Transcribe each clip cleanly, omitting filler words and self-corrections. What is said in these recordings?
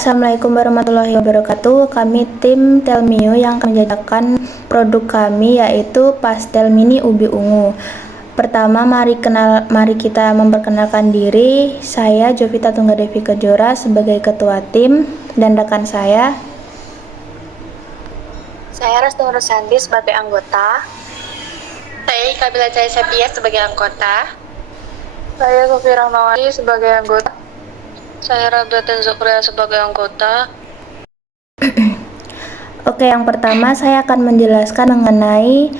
Assalamualaikum warahmatullahi wabarakatuh. Kami tim Telmio yang akan menjajakan produk kami yaitu pastel mini ubi ungu. Pertama, mari kita memperkenalkan diri. Saya Jovita Tunggadevi Kejora sebagai ketua tim dan rekan saya. Saya Restu Nursanti sebagai anggota. Saya Kabila Jaya Sepia sebagai anggota. Saya Sofi Rahmawati sebagai anggota. Saya Rabdatin Zukria sebagai anggota. Oke, yang pertama saya akan menjelaskan mengenai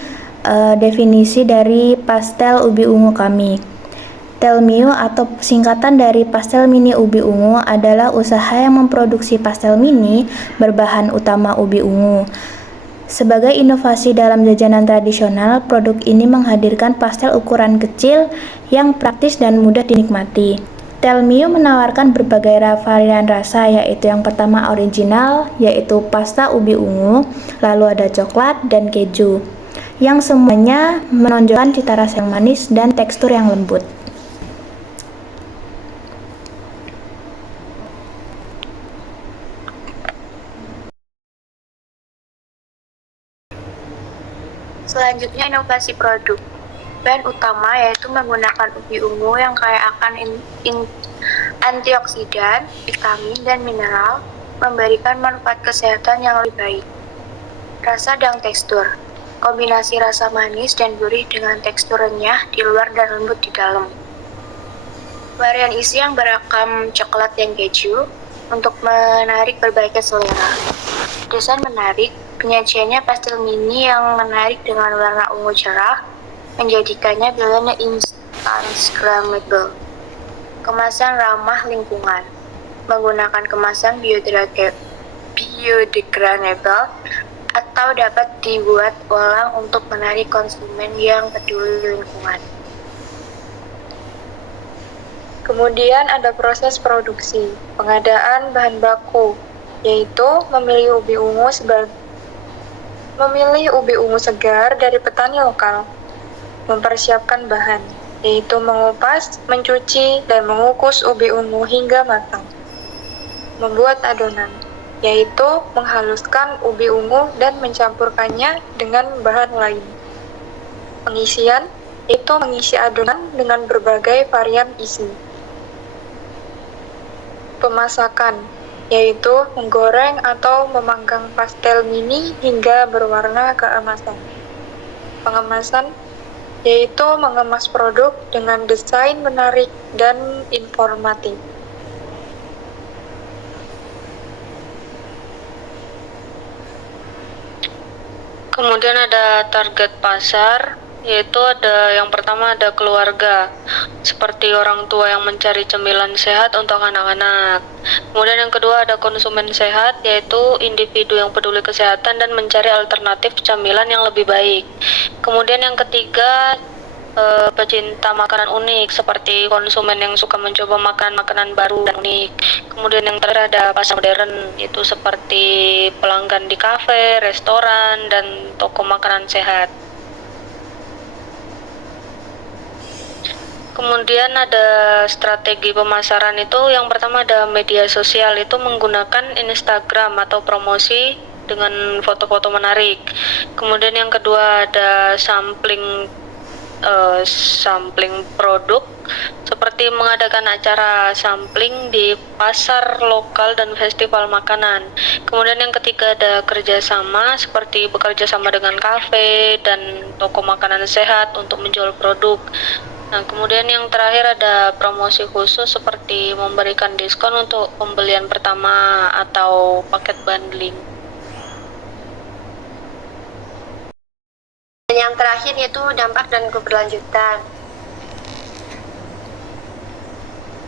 definisi dari pastel ubi ungu kami. Telmio atau singkatan dari pastel mini ubi ungu adalah usaha yang memproduksi pastel mini berbahan utama ubi ungu. Sebagai inovasi dalam jajanan tradisional, produk ini menghadirkan pastel ukuran kecil yang praktis dan mudah dinikmati. Telmio menawarkan berbagai varian rasa, yaitu yang pertama original, yaitu pasta ubi ungu, lalu ada coklat dan keju, yang semuanya menonjolkan cita rasa yang manis dan tekstur yang lembut. Selanjutnya, inovasi produk. Bahan utama yaitu menggunakan ubi ungu yang kaya akan antioksidan, vitamin, dan mineral, memberikan manfaat kesehatan yang lebih baik. Rasa dan tekstur. Kombinasi rasa manis dan gurih dengan tekstur renyah di luar dan lembut di dalam. Varian isi yang berakam coklat dan keju untuk menarik berbagai selera. Desain menarik, penyajiannya pastel mini yang menarik dengan warna ungu cerah, menjadikannya pilihan Instagramable. Kemasan ramah lingkungan, menggunakan kemasan biodegradable atau dapat dibuat ulang untuk menarik konsumen yang peduli lingkungan. Kemudian ada proses produksi, pengadaan bahan baku, yaitu memilih ubi ungu segar dari petani lokal, mempersiapkan bahan, yaitu mengupas, mencuci, dan mengukus ubi ungu hingga matang, membuat adonan, yaitu menghaluskan ubi ungu dan mencampurkannya dengan bahan lain. Pengisian, yaitu mengisi adonan dengan berbagai varian isi. Pemasakan, yaitu menggoreng atau memanggang pastel mini hingga berwarna keemasan. Pengemasan, yaitu mengemas produk dengan desain menarik dan informatif. Kemudian ada target pasar, yaitu yang pertama ada keluarga, seperti orang tua yang mencari cemilan sehat untuk anak-anak. Kemudian yang kedua ada konsumen sehat, yaitu individu yang peduli kesehatan dan mencari alternatif camilan yang lebih baik. Kemudian yang ketiga pecinta makanan unik, seperti konsumen yang suka mencoba makanan baru dan unik. Kemudian yang terakhir ada pasar modern, itu seperti pelanggan di kafe, restoran, dan toko makanan sehat. Kemudian ada strategi pemasaran, itu yang pertama ada media sosial, itu menggunakan Instagram atau promosi dengan foto-foto menarik. Kemudian yang kedua ada sampling produk, seperti mengadakan acara sampling di pasar lokal dan festival makanan. Kemudian yang ketiga ada kerjasama, seperti bekerja sama dengan kafe dan toko makanan sehat untuk menjual produk. Nah, kemudian yang terakhir ada promosi khusus, seperti memberikan diskon untuk pembelian pertama atau paket bundling. Dan yang terakhir yaitu dampak dan keberlanjutan.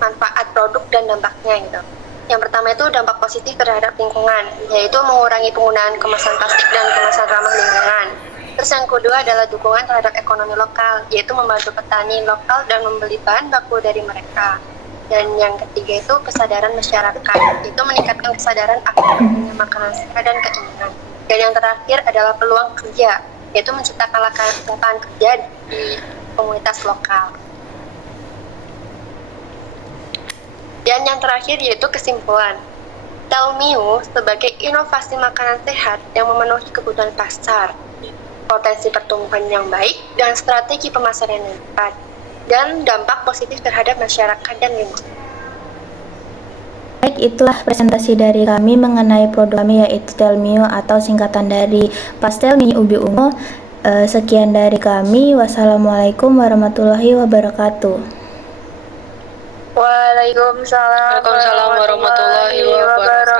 Manfaat produk dan dampaknya gitu. Yang pertama itu dampak positif terhadap lingkungan, yaitu mengurangi penggunaan kemasan plastik dan kemasan ramah lingkungan. Terus yang kedua adalah dukungan terhadap ekonomi lokal, yaitu membantu petani lokal dan membeli bahan baku dari mereka. Dan yang ketiga itu kesadaran masyarakat, yaitu meningkatkan kesadaran akan makanan sehat dan keinginan. Dan yang terakhir adalah peluang kerja, yaitu menciptakan lapangan kerja di komunitas lokal. Dan yang terakhir yaitu kesimpulan. Telmio sebagai inovasi makanan sehat yang memenuhi kebutuhan pasar, potensi pertumbuhan yang baik, dan strategi pemasaran yang tepat, dan dampak positif terhadap masyarakat dan lingkungan. Baik, itulah presentasi dari kami mengenai produk kami yaitu Telmio atau singkatan dari pastel mini ubi ungu. Sekian dari kami. Wassalamualaikum warahmatullahi wabarakatuh. Waalaikumsalam Waalaikumsalam warahmatullahi wabarakatuh.